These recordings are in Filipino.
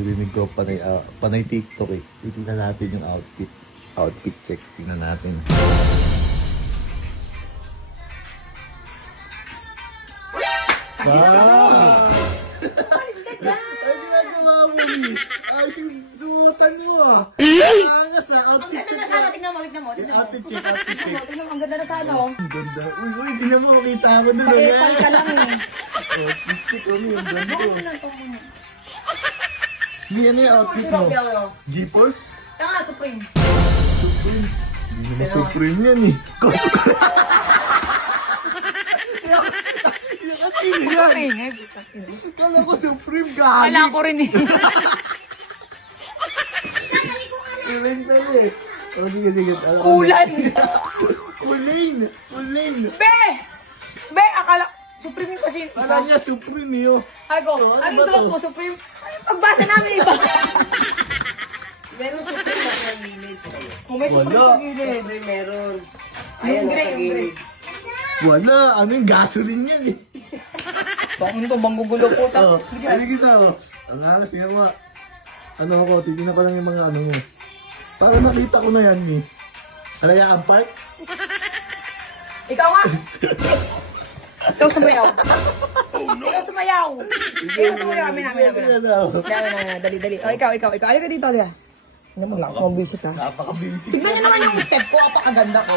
Naririnig ko panay TikTok eh. Tingnan natin yung outfit. Outfit check. Tingnan natin. Alis ka dyan! Ay, ginagawa mo, Mi. Ayos yung suotan mo ah. Angas ah. Ang Outfit ganda check. na sana, tingnan mo, tingnan mo. Tingnan mo. Outfit check, outfit check. Tingnan mo, ang ganda na sana, oh. Ang ganda. Uy, di naman makita ako doon. Pakipal ka lang eh. Outfit check, Mi. Ang ganda. Bakit lang ito mo? Mi, ano yung outfit mo? G-Force? Tanga, Supreme. Supreme. Hindi naman Supreme yan eh. Nakatili yan. Ingay. Kala ko Supreme gagi. Kala ko rin eh. Kulang tayo eh. O sige, sige. Kulan. Kuling. Kuling. Be! Be, akala... Supreme yung kasi... Kala niya Supreme yun. Ako, Ano ano ba suot to? mo, Supreme? Ay, pagbasa namin iba. Meron Supreme na sa gilid. Kung may Supreme Wala. sa gilid. Siyempre meron. Yung Ayan, gray, sa yung gray. gilid. Wala. Ano yung gasoline yan eh. Bakit ito, manggugulo po ito. Oh, ano kita oh. Ang angas niya mga... Ano ako, titignan ko lang yung mga ano mo. Para nakita ko na yan eh. Alayaan Park? Ikaw nga. Ikaw sumayaw. Ikaw sumayaw. Ikaw sumayaw. Amin. Dali. Oh, ikaw. Alika dito, alika. Ano mo lang, kung visit ha. Napaka-busy. Tignan niyo naman yung step ko, apakaganda ko.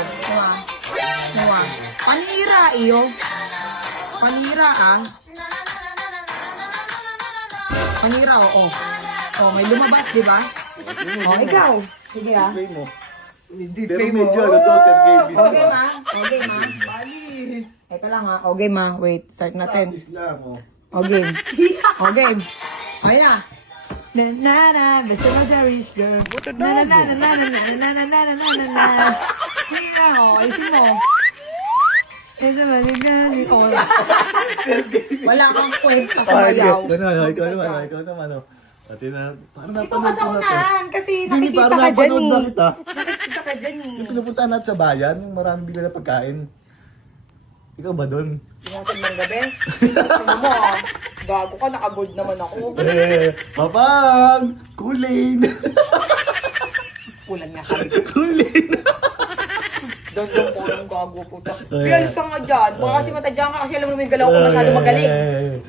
Mga. Panira, iyo. Panira, ah. Panira, oo. Oh, may lumabas, di ba? Oh, ikaw. Sige, ah. Play mo. Hindi, Pero medyo ano to, Sir Gaby. Okay, ma. Okay, ma. Palis. Eka lang, ha. Okay, ma. Wait, start natin. Practice lang oh. Okay. Okay. Ayan. Na na na, best of the rich girl. Na na na na na na na na na na na na. Sige na, oh, ayusin mo. Ito ba, oh. Wala kang kwenta kumayaw. Ikaw naman oh. Pati na, parang Ito ka sa unahan, kasi Hindi, nakikita parang ka dyan napanood na eh. kita. Nakikita ka dyan Yung eh. pinupuntahan natin sa bayan, yung maraming bila na pagkain. Ikaw ba doon? Pinasal ng gabi. Ano mo ah, gago ka, naka-gold naman ako. Papang! Kulin! Kulang nga sabi ko. Kulin! Doon po ng gago puta. Ay. Pialis ka nga dyan. Baka kasi matadyan ka kasi alam mo naman yung galaw ko masyado magaling.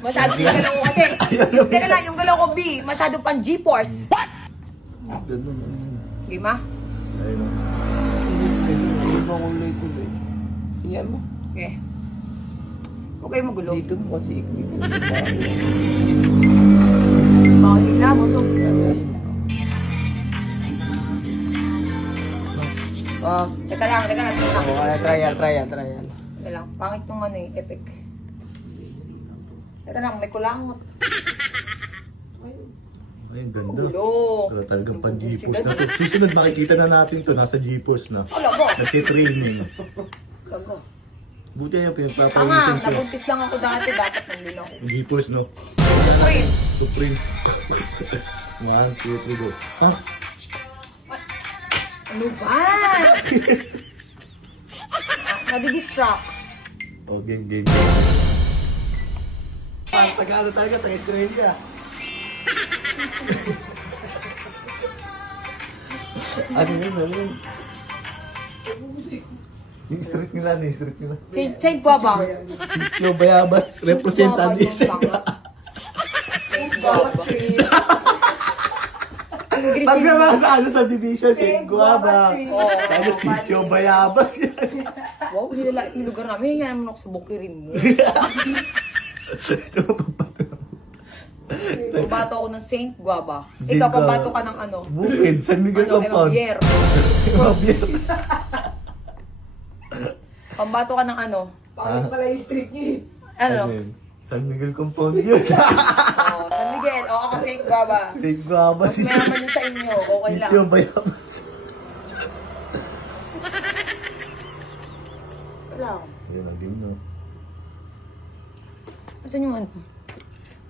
Masyado yung galaw ko kasi. Teka lang, yung galaw ko B, masyado pang G-Force. Ganun. Di ma? Ayun. Hindi ba kulay-kulay? Yan mo. Okay. Huwag kayo magulo. Dito mo kasi iklik sa Bakit na mo to? Ah, Teka lang. trial. Teka lang, pangit yung ano eh, epic. Teka lang, may kulangot. Ay, ganda. Gulo. Pero talagang pang G-Force na to. Susunod makikita na natin to, nasa G-Force na. Wala ko. Nagtitraining. Gago. Buti yung Tama, pinagpapawisin ko. nabuntis lang ako dati, dapat nandun ako. G-Force, no? Supreme. Supreme. 1, 2, 3, go. Ha? Ano ba? Nadidistract. Oh, game. Taga-ano talaga, taga-Israel ka. Ano yun? Yung street nila. Saint Guava. Sitio Bayabas, representant isa. Saint Guava Street. Pag sa sa division, Saint Guava. Oo. Ano, Sitio Bayabas yan. Wow, nilalait yung lugar namin. Yan naman ako sa bukirin mo. Ito, pagpato. Pambato ako ng Saint Guava. Saint Ikaw, Guava. pambato ka ng ano? Bukid, San Miguel Ano, Compound. Javier. Javier. Pambato ka ng ano? Pangit pala yung street niyo eh. Ano? Ano yun? San Miguel Compound yun. Oh, San Miguel. O, ako Saint Guava. Saint Guava, Mas mayaman yun sa inyo. Okay lang. Sitio Bayabas. Wala. Ayun, again, no? Asan yung ano?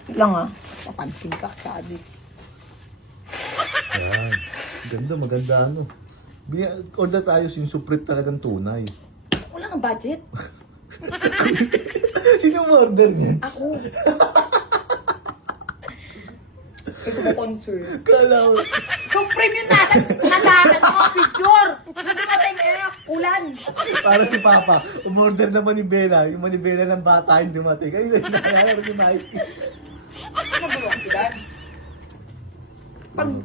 Wait lang ah. Papansin ka, sabi. Yan. Ganda, maganda ano. Order tayo yung Supreme talagang tunay. Wala nga budget. Sino order niyan? Ako. Ito mo concert. Kala ko. Supreme yun nasa akin mga picture. Dumating ulan. Para si Papa, umorder na manibela. Yung manibela ng bata yung dumating. Ay, naalala ko si Mikey. Magulo kasi Dan.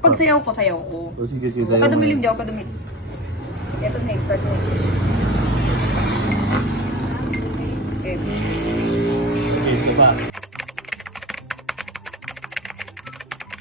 Pag sayaw ko, sayaw ko. O sige, sige. Huwag ka dumilim, di ako ka dumilim. Ito na yung start mo.